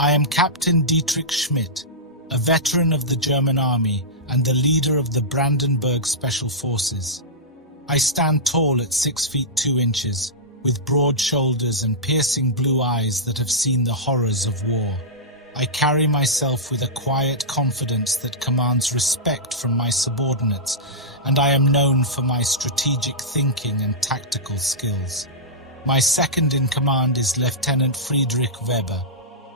I am Captain Dietrich Schmidt, a veteran of the German Army and the leader of the Brandenburg Special Forces. I stand tall at 6 feet 2 inches, with broad shoulders and piercing blue eyes that have seen the horrors of war. I carry myself with a quiet confidence that commands respect from my subordinates, and I am known for my strategic thinking and tactical skills. My second in command is Lieutenant Friedrich Weber.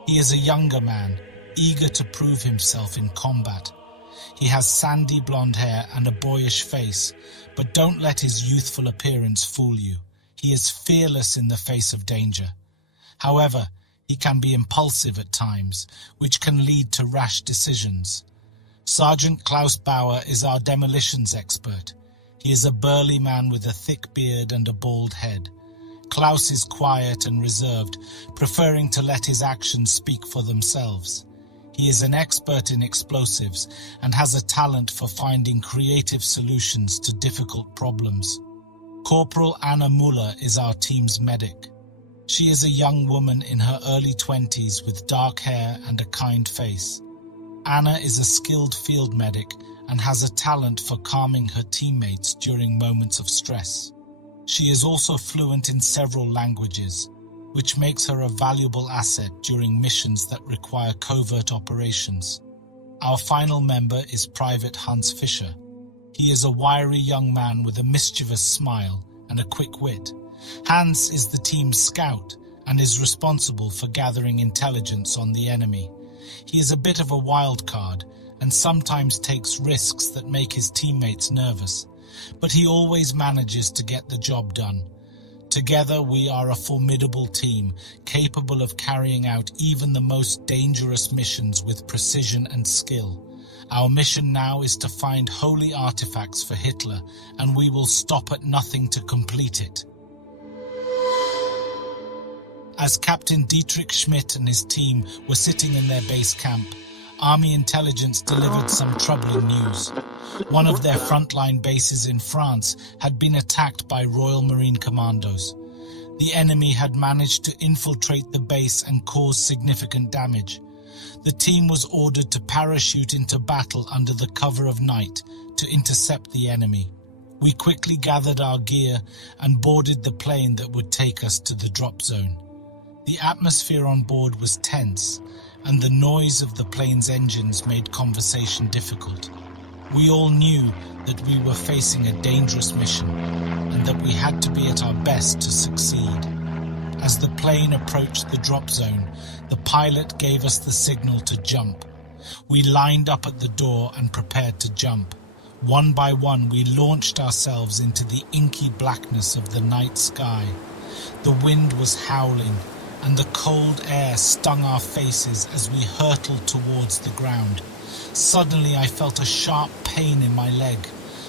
He is a younger man, eager to prove himself in combat. He has sandy blonde hair and a boyish face, but don't let his youthful appearance fool you. He is fearless in the face of danger. However, he can be impulsive at times, which can lead to rash decisions. Sergeant Klaus Bauer is our demolitions expert. He is a burly man with a thick beard and a bald head. Klaus is quiet and reserved, preferring to let his actions speak for themselves. He is an expert in explosives and has a talent for finding creative solutions to difficult problems. Corporal Anna Muller is our team's medic. She is a young woman in her early 20s with dark hair and a kind face. Anna is a skilled field medic and has a talent for calming her teammates during moments of stress. She is also fluent in several languages, which makes her a valuable asset during missions that require covert operations. Our final member is Private Hans Fischer. He is a wiry young man with a mischievous smile and a quick wit. Hans is the team's scout and is responsible for gathering intelligence on the enemy. He is a bit of a wild card and sometimes takes risks that make his teammates nervous, but he always manages to get the job done. Together we are a formidable team, capable of carrying out even the most dangerous missions with precision and skill. Our mission now is to find holy artifacts for Hitler, and we will stop at nothing to complete it. As Captain Dietrich Schmidt and his team were sitting in their base camp, Army intelligence delivered some troubling news. One of their frontline bases in France had been attacked by Royal Marine Commandos. The enemy had managed to infiltrate the base and cause significant damage. The team was ordered to parachute into battle under the cover of night to intercept the enemy. We quickly gathered our gear and boarded the plane that would take us to the drop zone. The atmosphere on board was tense, and the noise of the plane's engines made conversation difficult. We all knew that we were facing a dangerous mission, and that we had to be at our best to succeed. As the plane approached the drop zone, the pilot gave us the signal to jump. We lined up at the door and prepared to jump. One by one, we launched ourselves into the inky blackness of the night sky. The wind was howling, and the cold air stung our faces as we hurtled towards the ground. Suddenly, I felt a sharp pain in my leg.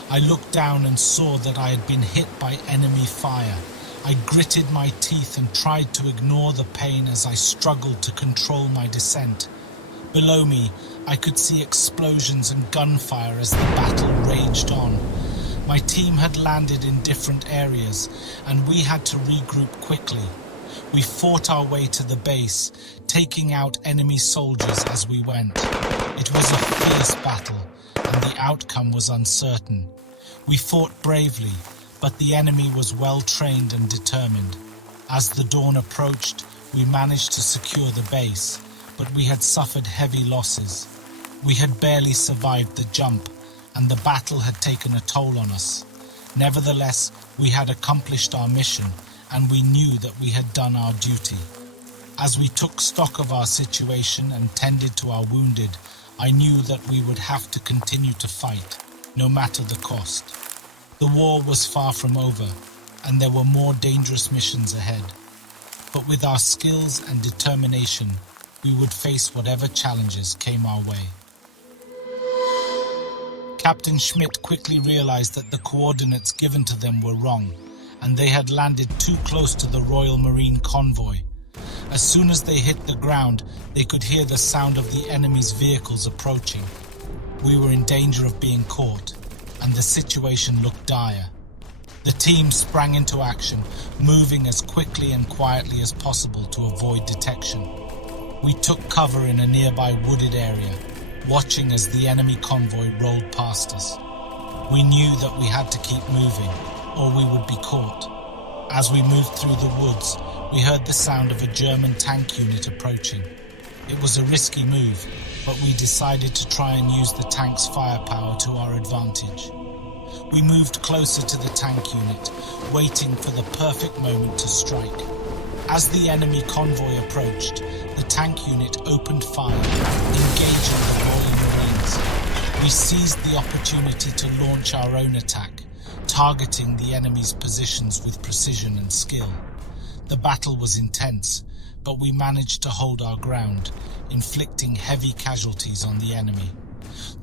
I looked down and saw that I had been hit by enemy fire. I gritted my teeth and tried to ignore the pain as I struggled to control my descent. Below me, I could see explosions and gunfire as the battle raged on. My team had landed in different areas, and we had to regroup quickly. We fought our way to the base, taking out enemy soldiers as we went. It was a fierce battle, and the outcome was uncertain. We fought bravely, but the enemy was well trained and determined. As the dawn approached, we managed to secure the base, but we had suffered heavy losses. We had barely survived the jump, and the battle had taken a toll on us. Nevertheless, we had accomplished our mission, and we knew that we had done our duty. As we took stock of our situation and tended to our wounded, I knew that we would have to continue to fight, no matter the cost. The war was far from over, and there were more dangerous missions ahead. But with our skills and determination, we would face whatever challenges came our way. Captain Schmidt quickly realized that the coordinates given to them were wrong, and they had landed too close to the Royal Marine convoy. As soon as they hit the ground, they could hear the sound of the enemy's vehicles approaching. We were in danger of being caught, and the situation looked dire. The team sprang into action, moving as quickly and quietly as possible to avoid detection. We took cover in a nearby wooded area, watching as the enemy convoy rolled past us. We knew that we had to keep moving, or we would be caught. As we moved through the woods, we heard the sound of a German tank unit approaching. It was a risky move, but we decided to try and use the tank's firepower to our advantage. We moved closer to the tank unit, waiting for the perfect moment to strike. As the enemy convoy approached, the tank unit opened fire, engaging the Royal Marines. We seized the opportunity to launch our own attack, targeting the enemy's positions with precision and skill. The battle was intense, but we managed to hold our ground, inflicting heavy casualties on the enemy.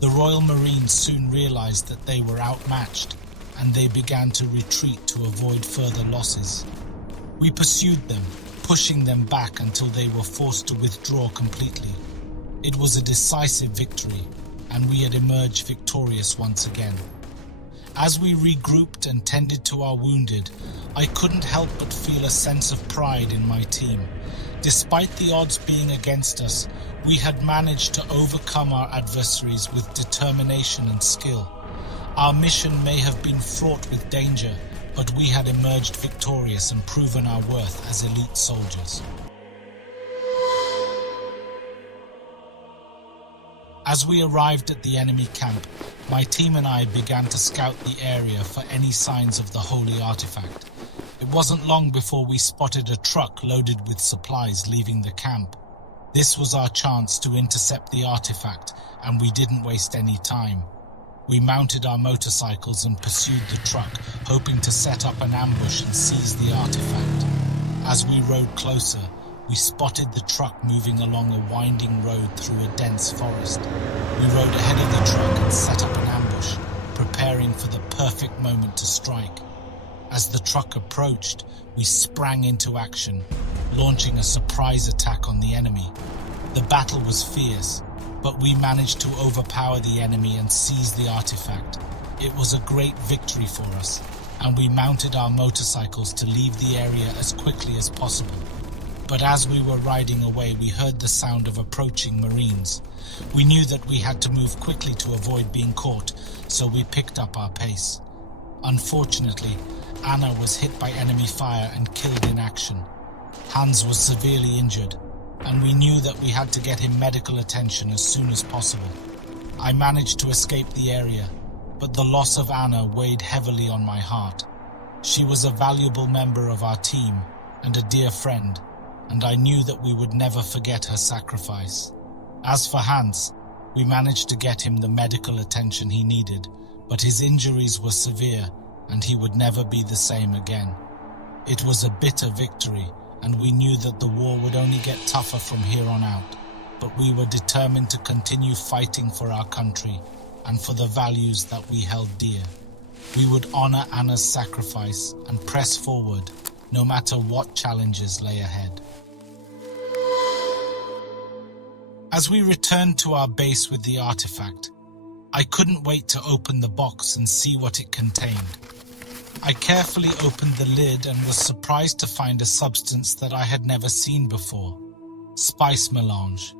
The Royal Marines soon realized that they were outmatched, and they began to retreat to avoid further losses. We pursued them, pushing them back until they were forced to withdraw completely. It was a decisive victory, and we had emerged victorious once again. As we regrouped and tended to our wounded, I couldn't help but feel a sense of pride in my team. Despite the odds being against us, we had managed to overcome our adversaries with determination and skill. Our mission may have been fraught with danger, but we had emerged victorious and proven our worth as elite soldiers. As we arrived at the enemy camp, my team and I began to scout the area for any signs of the holy artifact. It wasn't long before we spotted a truck loaded with supplies leaving the camp. This was our chance to intercept the artifact, and we didn't waste any time. We mounted our motorcycles and pursued the truck, hoping to set up an ambush and seize the artifact. As we rode closer, we spotted the truck moving along a winding road through a dense forest. We rode ahead of the truck and set up an ambush, preparing for the perfect moment to strike. As the truck approached, we sprang into action, launching a surprise attack on the enemy. The battle was fierce, but we managed to overpower the enemy and seize the artifact. It was a great victory for us, and we mounted our motorcycles to leave the area as quickly as possible. But as we were riding away, we heard the sound of approaching Marines. We knew that we had to move quickly to avoid being caught, so we picked up our pace. Unfortunately, Anna was hit by enemy fire and killed in action. Hans was severely injured, and we knew that we had to get him medical attention as soon as possible. I managed to escape the area, but the loss of Anna weighed heavily on my heart. She was a valuable member of our team and a dear friend, and I knew that we would never forget her sacrifice. As for Hans, we managed to get him the medical attention he needed, but his injuries were severe and he would never be the same again. It was a bitter victory, and we knew that the war would only get tougher from here on out, but we were determined to continue fighting for our country and for the values that we held dear. We would honor Anna's sacrifice and press forward, no matter what challenges lay ahead. As we returned to our base with the artifact, I couldn't wait to open the box and see what it contained. I carefully opened the lid and was surprised to find a substance that I had never seen before: spice melange.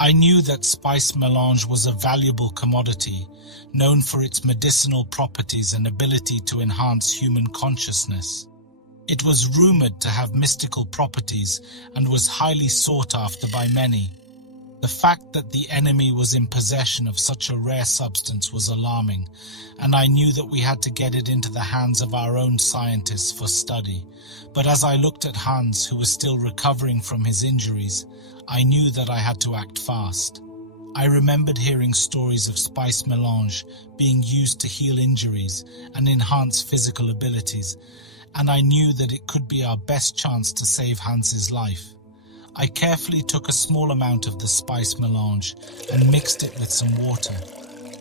I knew that spice melange was a valuable commodity, known for its medicinal properties and ability to enhance human consciousness. It was rumored to have mystical properties and was highly sought after by many. The fact that the enemy was in possession of such a rare substance was alarming, and I knew that we had to get it into the hands of our own scientists for study. But as I looked at Hans, who was still recovering from his injuries, I knew that I had to act fast. I remembered hearing stories of spice melange being used to heal injuries and enhance physical abilities, and I knew that it could be our best chance to save Hans's life. I carefully took a small amount of the spice melange and mixed it with some water.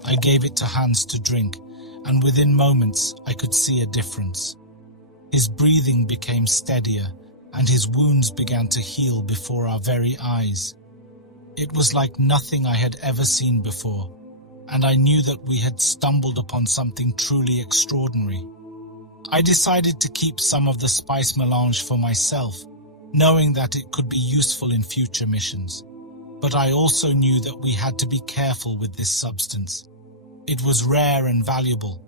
I gave it to Hans to drink, and within moments I could see a difference. His breathing became steadier, and his wounds began to heal before our very eyes. It was like nothing I had ever seen before, and I knew that we had stumbled upon something truly extraordinary. I decided to keep some of the spice melange for myself, knowing that it could be useful in future missions. But I also knew that we had to be careful with this substance. It was rare and valuable,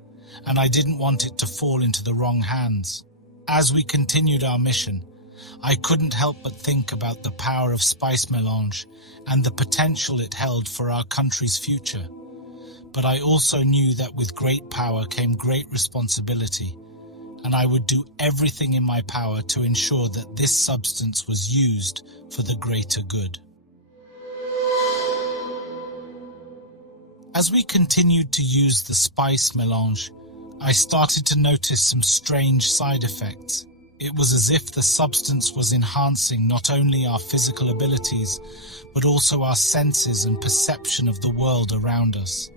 and I didn't want it to fall into the wrong hands. As we continued our mission, I couldn't help but think about the power of spice melange and the potential it held for our country's future. But I also knew that with great power came great responsibility, and I would do everything in my power to ensure that this substance was used for the greater good. As we continued to use the spice melange, I started to notice some strange side effects. It was as if the substance was enhancing not only our physical abilities, but also our senses and perception of the world around us.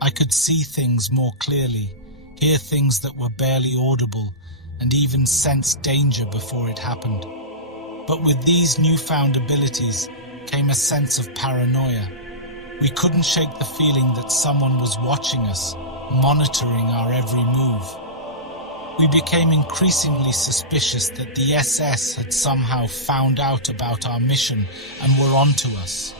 I could see things more clearly, hear things that were barely audible, and even sense danger before it happened. But with these newfound abilities came a sense of paranoia. We couldn't shake the feeling that someone was watching us, monitoring our every move. We became increasingly suspicious that the SS had somehow found out about our mission and were onto us.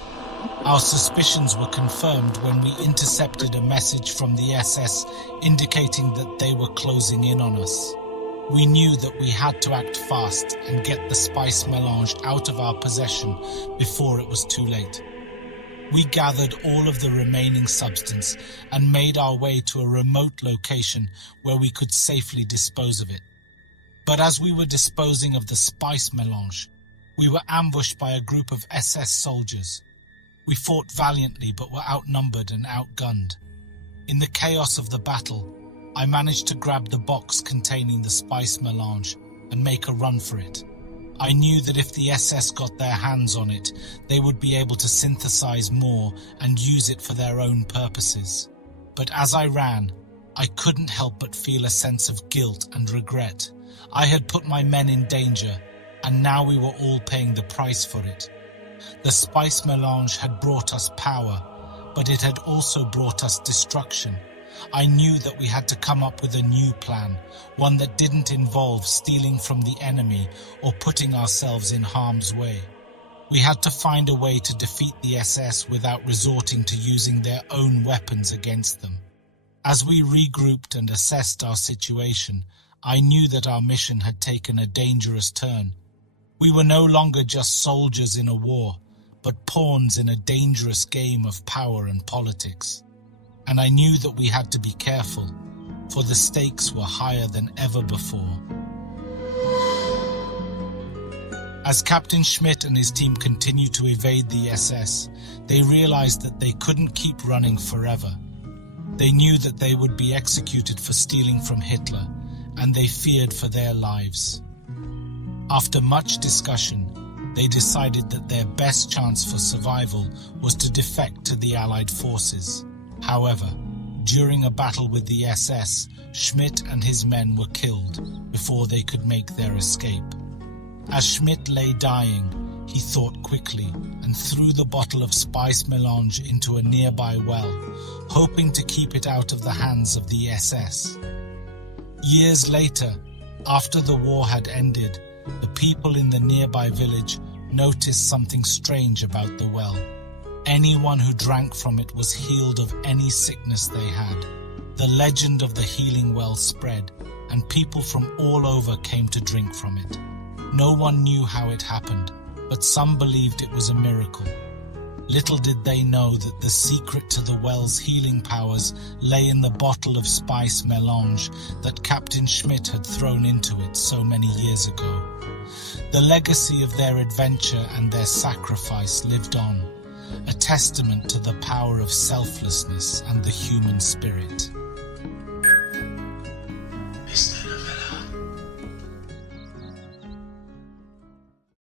Our suspicions were confirmed when we intercepted a message from the SS indicating that they were closing in on us. We knew that we had to act fast and get the spice melange out of our possession before it was too late. We gathered all of the remaining substance and made our way to a remote location where we could safely dispose of it. But as we were disposing of the spice melange, we were ambushed by a group of SS soldiers. We fought valiantly but were outnumbered and outgunned. In the chaos of the battle, I managed to grab the box containing the spice melange and make a run for it. I knew that if the SS got their hands on it, they would be able to synthesize more and use it for their own purposes. But as I ran, I couldn't help but feel a sense of guilt and regret. I had put my men in danger, and now we were all paying the price for it. The spice melange had brought us power, but it had also brought us destruction. I knew that we had to come up with a new plan, one that didn't involve stealing from the enemy or putting ourselves in harm's way. We had to find a way to defeat the SS without resorting to using their own weapons against them. As we regrouped and assessed our situation, I knew that our mission had taken a dangerous turn. We were no longer just soldiers in a war, but pawns in a dangerous game of power and politics. And I knew that we had to be careful, for the stakes were higher than ever before. As Captain Schmidt and his team continued to evade the SS, they realized that they couldn't keep running forever. They knew that they would be executed for stealing from Hitler, and they feared for their lives. After much discussion, they decided that their best chance for survival was to defect to the Allied forces. However, during a battle with the SS, Schmidt and his men were killed before they could make their escape. As Schmidt lay dying, he thought quickly and threw the bottle of spice melange into a nearby well, hoping to keep it out of the hands of the SS. Years later, after the war had ended, the people in the nearby village noticed something strange about the well. Anyone who drank from it was healed of any sickness they had. The legend of the healing well spread, and people from all over came to drink from it. No one knew how it happened, but some believed it was a miracle. Little did they know that the secret to the well's healing powers lay in the bottle of spice melange that Captain Schmidt had thrown into it so many years ago. The legacy of their adventure and their sacrifice lived on, a testament to the power of selflessness and the human spirit.